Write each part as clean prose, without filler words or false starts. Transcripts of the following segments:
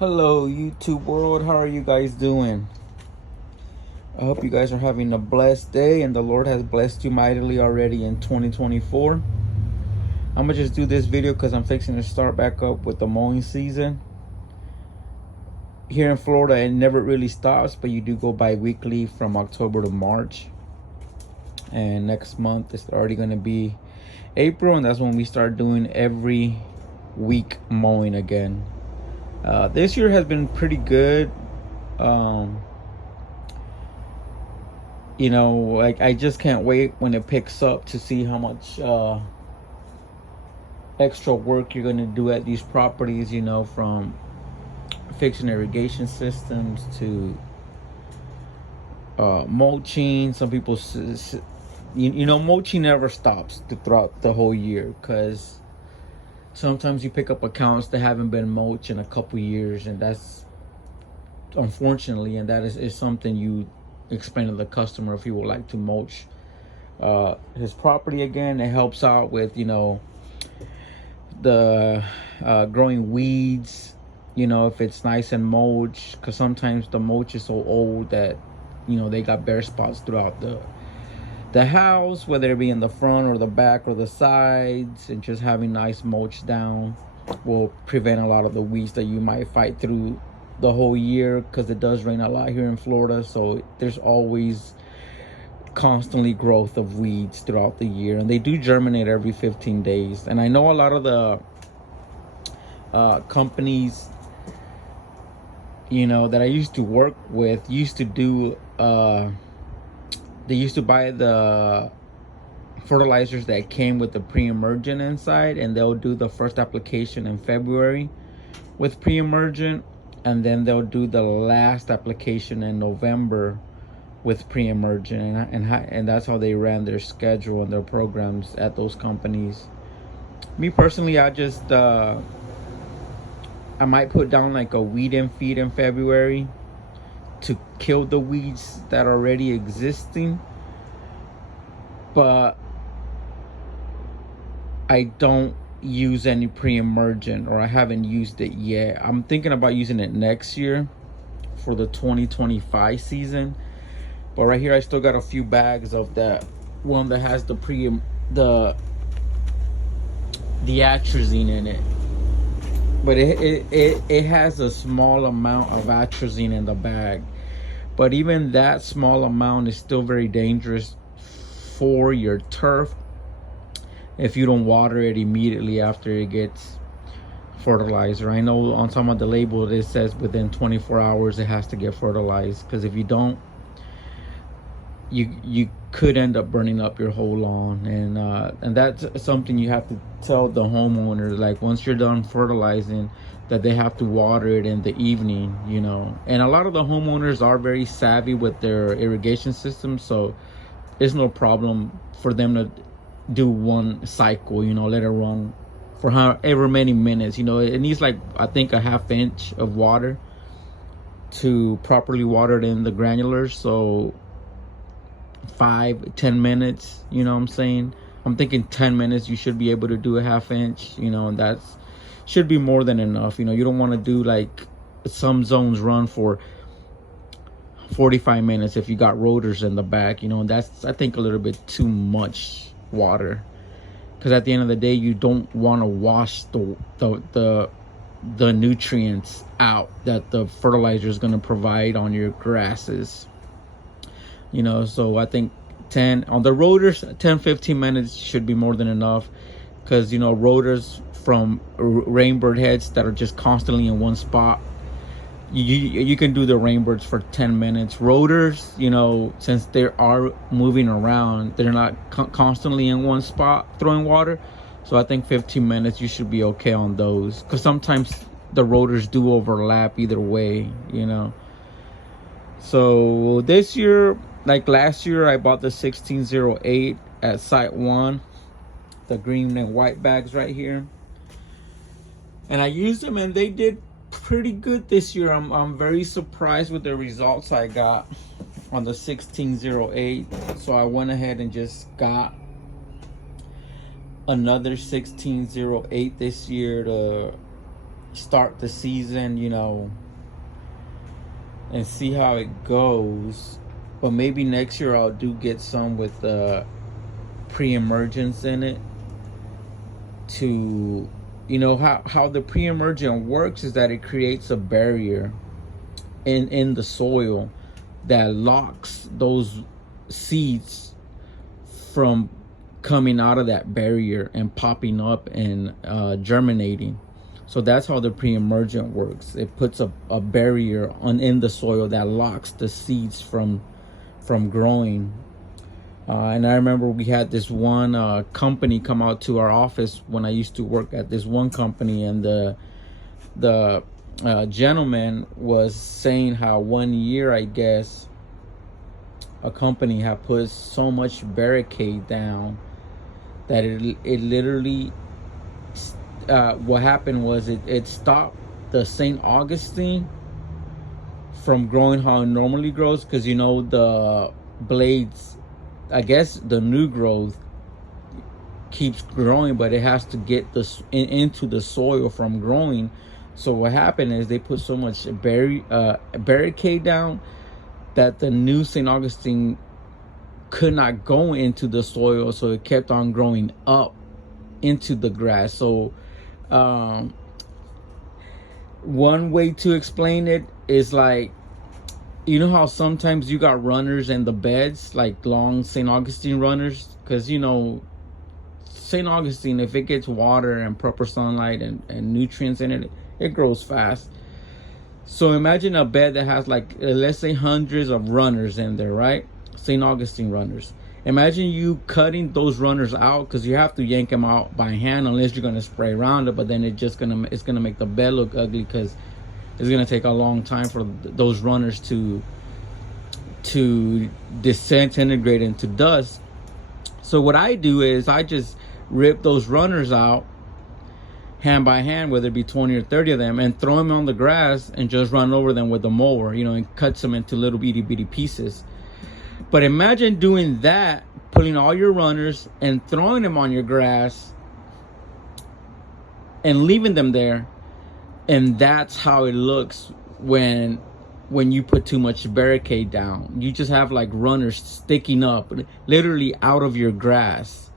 Hello, YouTube world. How are you guys doing? I hope you guys are having a blessed day and the Lord has blessed you mightily already in 2024. I'm gonna just do this video because I'm fixing to start back up with the mowing season. Here in Florida, it never really stops, but you do go bi-weekly from October to March. And next month, it's already gonna be April, and that's when we start doing every week mowing again. This year has been pretty good. Like I just can't wait when it picks up to see how much extra work you're gonna do at these properties, from fixing irrigation systems to mulching. Some people mulching never stops throughout the whole year, because sometimes you pick up accounts that haven't been mulched in a couple years, and that's unfortunately, and that is something you explain to the customer if he would like to mulch his property again. It helps out with the growing weeds, if it's nice and mulched, because sometimes the mulch is so old that they got bare spots throughout the house, whether it be in the front or the back or the sides. And just having nice mulch down will prevent a lot of the weeds that you might fight through the whole year, because it does rain a lot here in Florida, so there's always constantly growth of weeds throughout the year, and they do germinate every 15 days. And I know a lot of the companies that I used to work with used to do they used to buy the fertilizers that came with the pre-emergent inside, and they'll do the first application in February with pre-emergent, and then they'll do the last application in November with pre-emergent, and that's how they ran their schedule and their programs at those companies. Me personally, I might put down like a weed and feed in February to kill the weeds that are already existing, but I don't use any pre-emergent, or I haven't used it yet. I'm thinking about using it next year for the 2025 season. But right here I still got a few bags of that one that has the atrazine in it, but it has a small amount of atrazine in the bag. But even that small amount is still very dangerous for your turf if you don't water it immediately after it gets fertilizer. I know on some of the label it says within 24 hours it has to get fertilized, because if you don't, you could end up burning up your whole lawn. And that's something you have to tell the homeowner, like once you're done fertilizing, that they have to water it in the evening. And a lot of the homeowners are very savvy with their irrigation system, so it's no problem for them to do one cycle, let it run for however many minutes. It needs, like, I think a half inch of water to properly water it in the granulars. So 5-10 minutes, what I'm saying? I'm thinking 10 minutes you should be able to do a half inch, and that's should be more than enough. You don't want to do, like, some zones run for 45 minutes if you got rotors in the back. That's, I think, a little bit too much water, because at the end of the day you don't want to wash the nutrients out that the fertilizer is going to provide on your grasses. So I think 10 on the rotors, 10-15 minutes should be more than enough, because rotors from rainbird heads that are just constantly in one spot, you can do the rainbirds for 10 minutes. Rotors, since they are moving around, they're not constantly in one spot throwing water. So I think 15 minutes you should be okay on those, because sometimes the rotors do overlap either way. So this year, like last year, I bought the 1608 at Site 1, the green and white bags right here, and I used them and they did pretty good this year. I'm very surprised with the results I got on the 1608. So I went ahead and just got another 1608 this year to start the season, and see how it goes. But maybe next year I'll do get some with pre-emergence in it. To, how the pre-emergent works is that it creates a barrier in the soil that locks those seeds from coming out of that barrier and popping up and germinating. So that's how the pre-emergent works. It puts a barrier in the soil that locks the seeds from growing. And I remember we had this one company come out to our office when I used to work at this one company, and the gentleman was saying how 1 year, I guess, a company had put so much barricade down that it literally, what happened was it stopped the St. Augustine from growing how it normally grows, because the blades, I guess the new growth keeps growing, but it has to get into the soil from growing. So what happened is they put so much barricade down that the new St. Augustine could not go into the soil, so it kept on growing up into the grass. So one way to explain it is like, how sometimes you got runners in the beds, like long St. Augustine runners, because St. Augustine, if it gets water and proper sunlight and nutrients in it, it grows fast. So imagine a bed that has, like, let's say hundreds of runners in there, right? St. Augustine runners. Imagine you cutting those runners out, because you have to yank them out by hand unless you're going to spray around it, but then it's gonna make the bed look ugly, because it's gonna take a long time for those runners to disintegrate into dust. So what I do is I just rip those runners out hand by hand, whether it be 20 or 30 of them, and throw them on the grass and just run over them with a mower, and cuts them into little bitty pieces. But imagine doing that, pulling all your runners and throwing them on your grass and leaving them there. And that's how it looks when you put too much barricade down. You just have like runners sticking up literally out of your grass.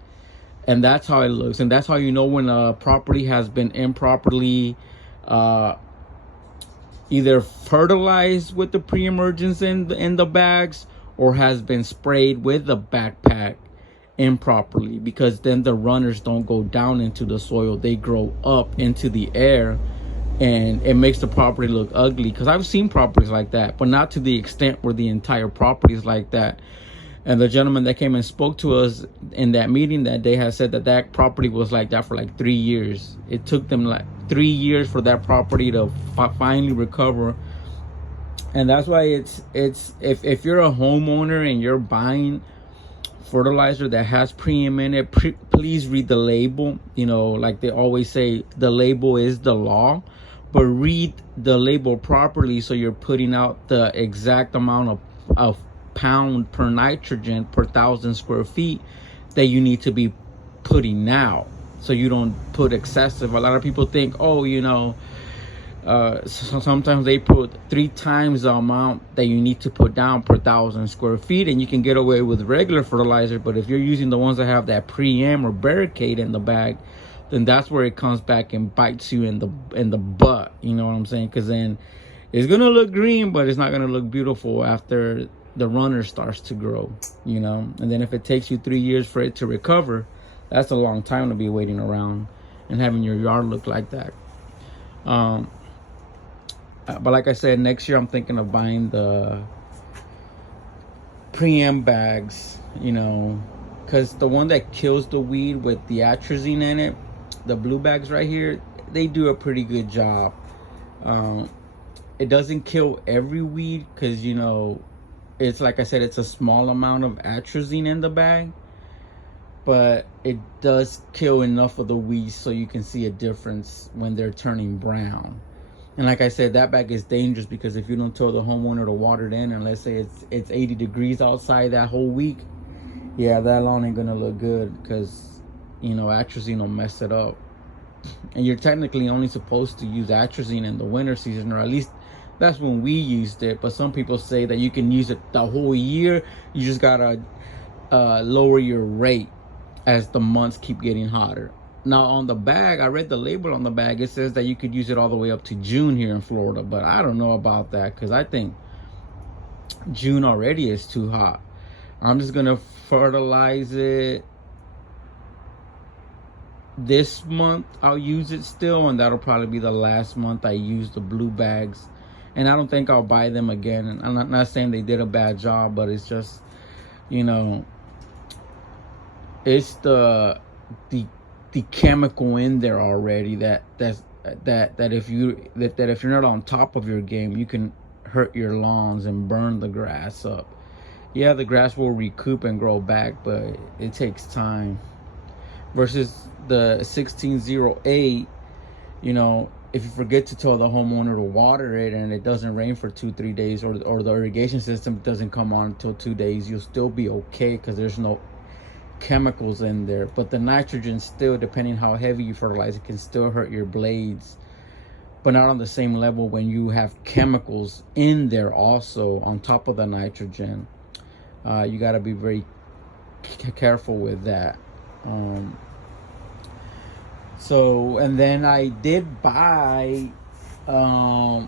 And that's how it looks. And that's how you know when a property has been improperly either fertilized with the pre-emergence in the bags, or has been sprayed with the backpack improperly, because then the runners don't go down into the soil. They grow up into the air, and it makes the property look ugly. Because I've seen properties like that, but not to the extent where the entire property is like that. And the gentleman that came and spoke to us in that meeting that day has said that property was like that for like 3 years. It took them like 3 years for that property to finally recover. And that's why it's if you're a homeowner and you're buying fertilizer that has pre-em in it, please read the label. Like they always say, the label is the law. But read the label properly, so you're putting out the exact amount of pound per nitrogen per 1,000 square feet that you need to be putting out, so you don't put excessive. A lot of people think, so sometimes they put 3 times the amount that you need to put down per 1,000 square feet, and you can get away with regular fertilizer. But if you're using the ones that have that pre-em or barricade in the bag, then that's where it comes back and bites you in the butt. You know what I'm saying? Because then it's gonna look green, but it's not gonna look beautiful after the runner starts to grow. And then if it takes you 3 years for it to recover, that's a long time to be waiting around and having your yard look like that. But like I said, next year I'm thinking of buying the pre-em bags, because the one that kills the weed with the atrazine in it, the blue bags right here, they do a pretty good job. It doesn't kill every weed, because it's like I said, it's a small amount of atrazine in the bag, but it does kill enough of the weeds so you can see a difference when they're turning brown. And like I said, that bag is dangerous, because if you don't tell the homeowner to water it in, and let's say it's 80 degrees outside that whole week, yeah, that lawn ain't gonna look good, because atrazine will mess it up. and you're technically only supposed to use atrazine in the winter season, or at least that's when we used it. But some people say that you can use it the whole year. You just gotta lower your rate as the months keep getting hotter. Now on the bag, I read the label on the bag. It says that you could use it all the way up to June here in Florida, but I don't know about that, because I think June already is too hot. I'm just gonna fertilize it this month. I'll use it still, and that'll probably be the last month I use the blue bags. And I don't think I'll buy them again. And I'm not saying they did a bad job, but it's just, you know, it's the chemical in there already that if you're not on top of your game, you can hurt your lawns and burn the grass up. Yeah, the grass will recoup and grow back, but it takes time. Versus the 1608, you know, if you forget to tell the homeowner to water it and it doesn't rain for 2-3 days, or the irrigation system doesn't come on until 2 days, you'll still be okay, because there's no chemicals in there. But the nitrogen still, depending how heavy you fertilize, it can still hurt your blades, but not on the same level when you have chemicals in there also on top of the nitrogen. You got to be very careful with that. So, and then I did buy, I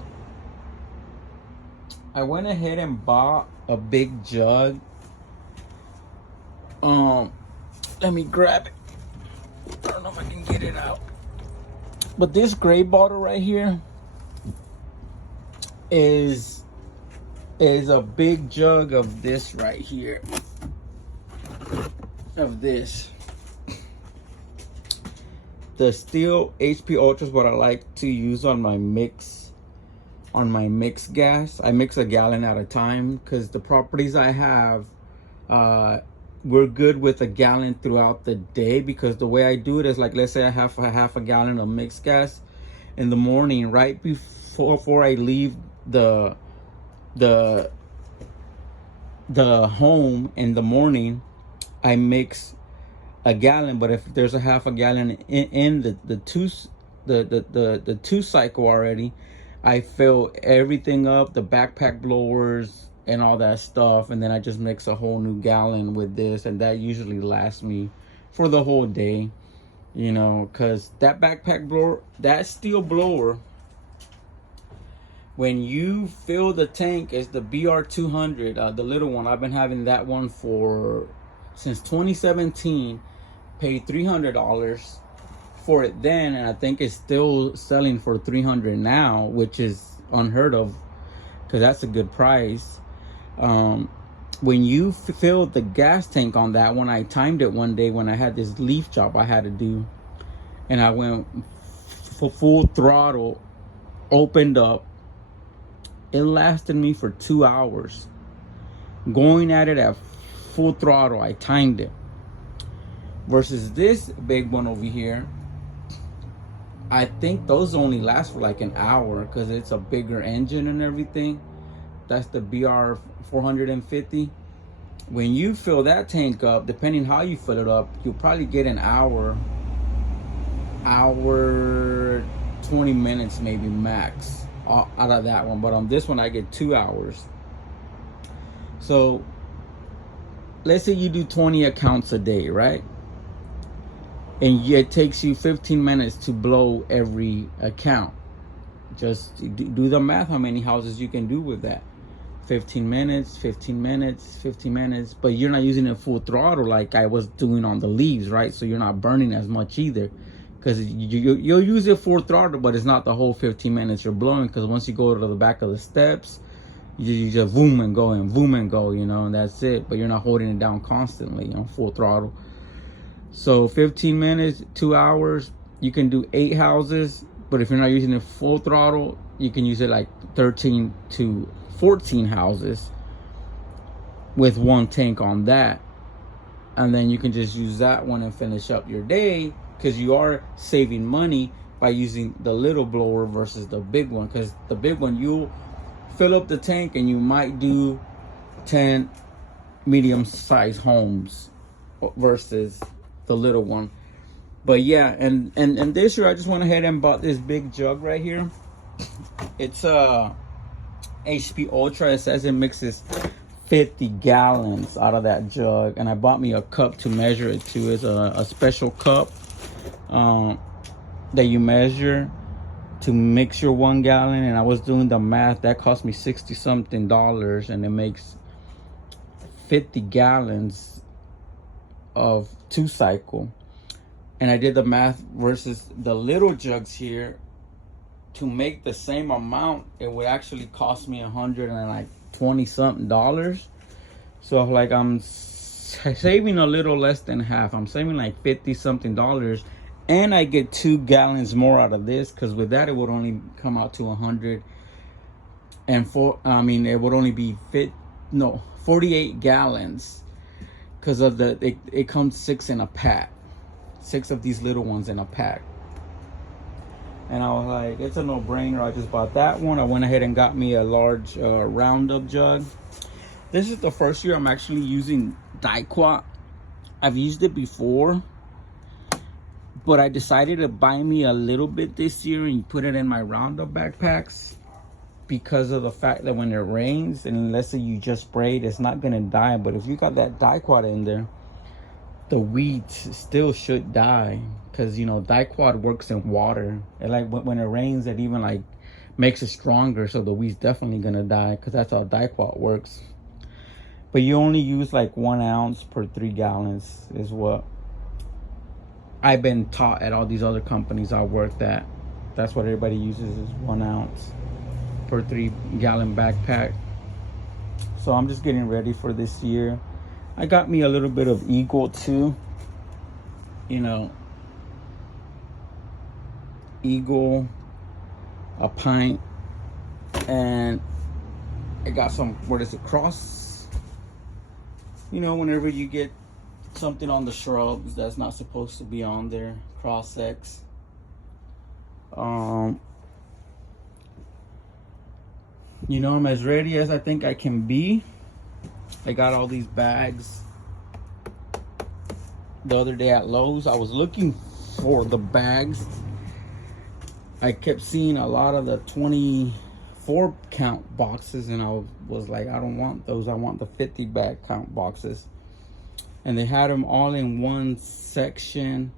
went ahead and bought a big jug. Let me grab it. I don't know if I can get it out. But this gray bottle right here is a big jug of this right here. Of this. The Steel HP Ultra is what I like to use on my mix gas. I mix a gallon at a time, because the properties I have, we're good with a gallon throughout the day, because the way I do it is, like, let's say I have a gallon of mixed gas in the morning, right before I leave the home in the morning, I mix a gallon. But if there's a half a gallon in the two cycle already, I fill everything up, the backpack blowers and all that stuff, and then I just mix a whole new gallon with this, and that usually lasts me for the whole day, you know, because that backpack blower, that steel blower, when you fill the tank, is the BR200, the little one. I've been having that one since 2017. Paid $300 for it then, and I think it's still selling for $300 now, which is unheard of, because that's a good price. When you fill the gas tank on that one, I timed it one day when I had this leaf job I had to do, and I went for full throttle, opened up. It lasted me for 2 hours. Going at it at full throttle, I timed it. Versus this big one over here, I think those only last for like an hour, because it's a bigger engine and everything. That's the BR 450. When you fill that tank up, depending how you fill it up, you'll probably get an hour 20 minutes maybe max out of that one. But on this one I get 2 hours. So let's say you do 20 accounts a day, right? And it takes you 15 minutes to blow every account. Just do the math, how many houses you can do with that. 15 minutes, 15 minutes, 15 minutes. But you're not using it full throttle like I was doing on the leaves, right? So you're not burning as much either. Because you'll use it full throttle, but it's not the whole 15 minutes you're blowing. Because once you go to the back of the steps, you just boom and go, you know, and that's it. But you're not holding it down constantly, you know, full throttle. So 15 minutes, 2 hours, you can do 8 houses. But if you're not using it full throttle, you can use it like 13 to 14 houses with one tank on that. And then you can just use that one and finish up your day, because you are saving money by using the little blower versus the big one. Because the big one, you'll fill up the tank and you might do 10 medium-sized homes versus the little one. But yeah, and this year I just went ahead and bought this big jug right here. It's a HP Ultra. It says it mixes 50 gallons out of that jug, and I bought me a cup to measure it to. It's a special cup that you measure to mix your 1 gallon. And I was doing the math, that cost me $60 something, and it makes 50 gallons of 2-cycle. And I did the math versus the little jugs here. To make the same amount, it would actually cost me $120 something. So like I'm saving a little less than half. I'm saving like $50 something, and I get 2 gallons more out of this, because with that it would only come out to 104. I mean, it would only be 48 gallons, because of it comes 6 in a pack, 6 of these little ones in a pack. And I was like, it's a no-brainer. I just bought that one. I went ahead and got me a large Roundup jug. This is the first year I'm actually using Daiquat. I've used it before, but I decided to buy me a little bit this year and put it in my Roundup backpacks, because of the fact that when it rains, and let's say you just sprayed, it's not gonna die. But if you got that Daiquat in there, the weeds still should die, because you know Daiquat works in water. And like when it rains, it even like makes it stronger, so the weeds definitely gonna die, because that's how Daiquat works. But you only use like 1 ounce per 3 gallons is what I've been taught at all these other companies I worked at. That's what everybody uses, is 1 ounce per 3 gallon backpack. So I'm just getting ready for this year. I got me a little bit of Eagle too. You know, Eagle, a pint, and I got some, what is it, cross? You know, whenever you get something on the shrubs that's not supposed to be on there, Cross X. You know, I'm as ready as I think I can be. I got all these bags the other day at Lowe's. I was looking for the bags. I kept seeing a lot of the 24 count boxes, and I was like, I don't want those. I want the 50 bag count boxes. And they had them all in one section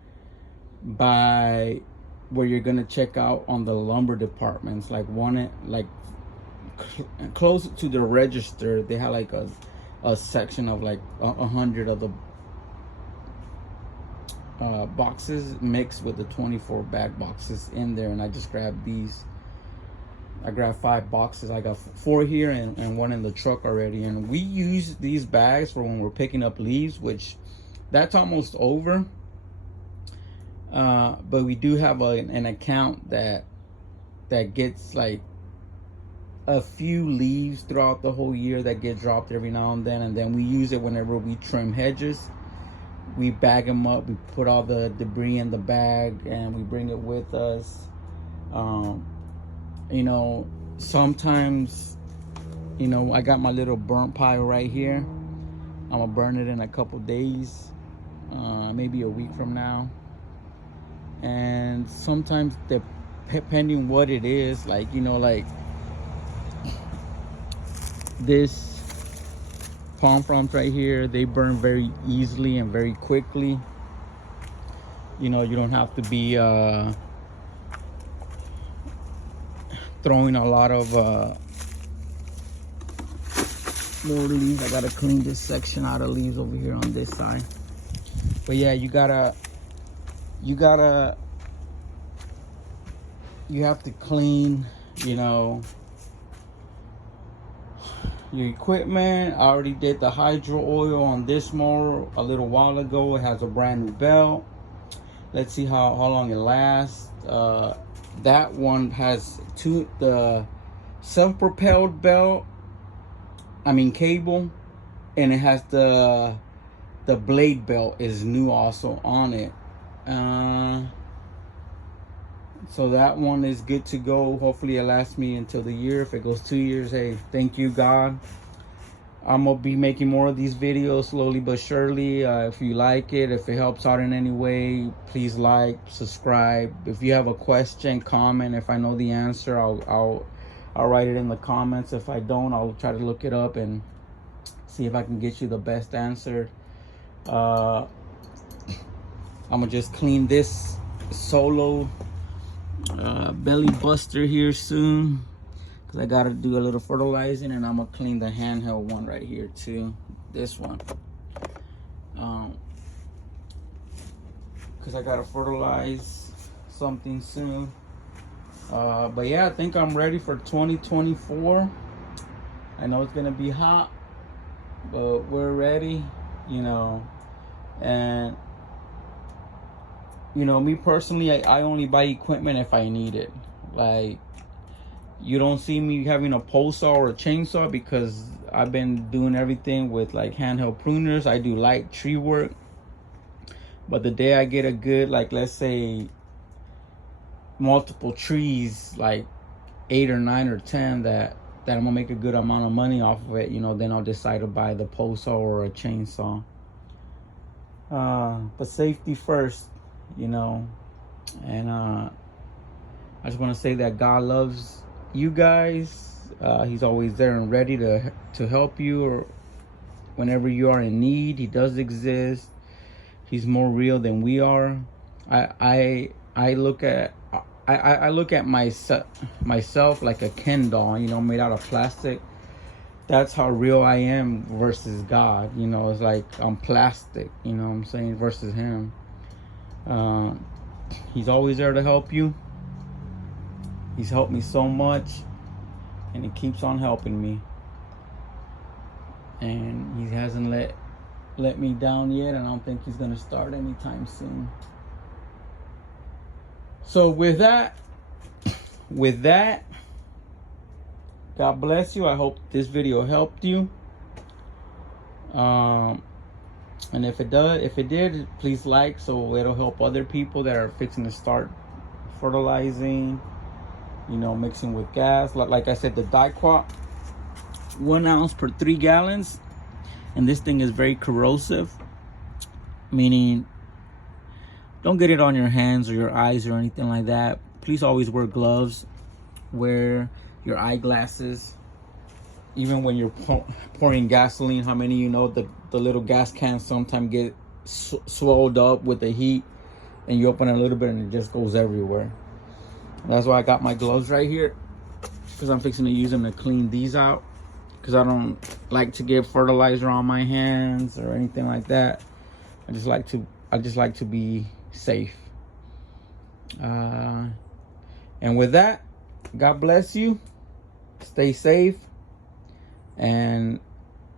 by where you're gonna check out on the lumber departments. Like close to the register, they had like a section of like 100 of the boxes mixed with the 24 bag boxes in there. And I just grabbed these. I grabbed 5 boxes. I got 4 here and 1 in the truck already. And we use these bags for when we're picking up leaves, which that's almost over. But we do have an account that gets like a few leaves throughout the whole year that get dropped every now and then we use it whenever we trim hedges. We bag them up, we put all the debris in the bag, and we bring it with us. You know, sometimes, you know, I got my little burnt pile right here. I'm gonna burn it in a couple days, maybe a week from now. And sometimes, depending what it is, like, you know, like this palm fronds right here, they burn very easily and very quickly. You know, you don't have to be throwing a lot of more leaves. I gotta clean this section out of leaves over here on this side. But yeah, you have to clean, you know, your equipment. I already did the hydro oil on this mower a little while ago. It has a brand new belt. Let's see how long it lasts. That one has the self-propelled cable, and it has the blade belt is new also on it. So that one is good to go. Hopefully it lasts me until the year. If it goes 2 years, hey, thank you, God. I'm gonna be making more of these videos slowly but surely. If you like it, if it helps out in any way, please like, subscribe. If you have a question, comment. If I know the answer, I'll write it in the comments. If I don't, I'll try to look it up and see if I can get you the best answer. I'm gonna just clean this solo belly buster here soon, because I gotta do a little fertilizing, and I'm gonna clean the handheld one right here too, this one, because I gotta fertilize something soon. But yeah, I think I'm ready for 2024. I know it's gonna be hot, but we're ready, you know. And you know, me personally, I only buy equipment if I need it. Like, you don't see me having a pole saw or a chainsaw, because I've been doing everything with like handheld pruners. I do light tree work. But the day I get a good, like, let's say multiple trees, like 8 or 9 or 10, that I'm gonna make a good amount of money off of it, you know, then I'll decide to buy the pole saw or a chainsaw. But safety first, you know. And I just want to say that God loves you guys. He's always there and ready to help you, or whenever you are in need. He does exist. He's more real than we are. I look at myself like a Ken doll, you know, made out of plastic. That's how real I am versus God. You know, it's like I'm plastic, you know what I'm saying, versus him. He's always there to help you. He's helped me so much, and he keeps on helping me. And he hasn't let me down yet, and I don't think he's gonna start anytime soon. So with that, God bless you. I hope this video helped you. And if it did, please like, so it'll help other people that are fixing to start fertilizing, you know, mixing with gas. Like I said, the Dicquat, 1 ounce per 3 gallons. And this thing is very corrosive, meaning don't get it on your hands or your eyes or anything like that. Please always wear gloves, wear your eyeglasses. Even when you're pouring gasoline, how many of you know the little gas cans sometimes get swelled up with the heat, and you open it a little bit and it just goes everywhere. That's why I got my gloves right here, because I'm fixing to use them to clean these out, because I don't like to get fertilizer on my hands or anything like that. I just like to be safe. And with that, God bless you. Stay safe. And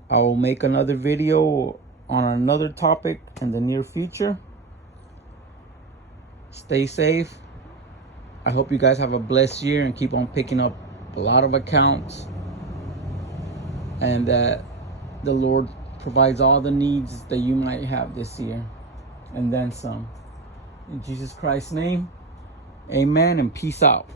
I will make another video on another topic in the near future. Stay safe. I hope you guys have a blessed year and keep on picking up a lot of accounts, and that the Lord provides all the needs that you might have this year, and then some. In Jesus Christ's name, amen, and peace out.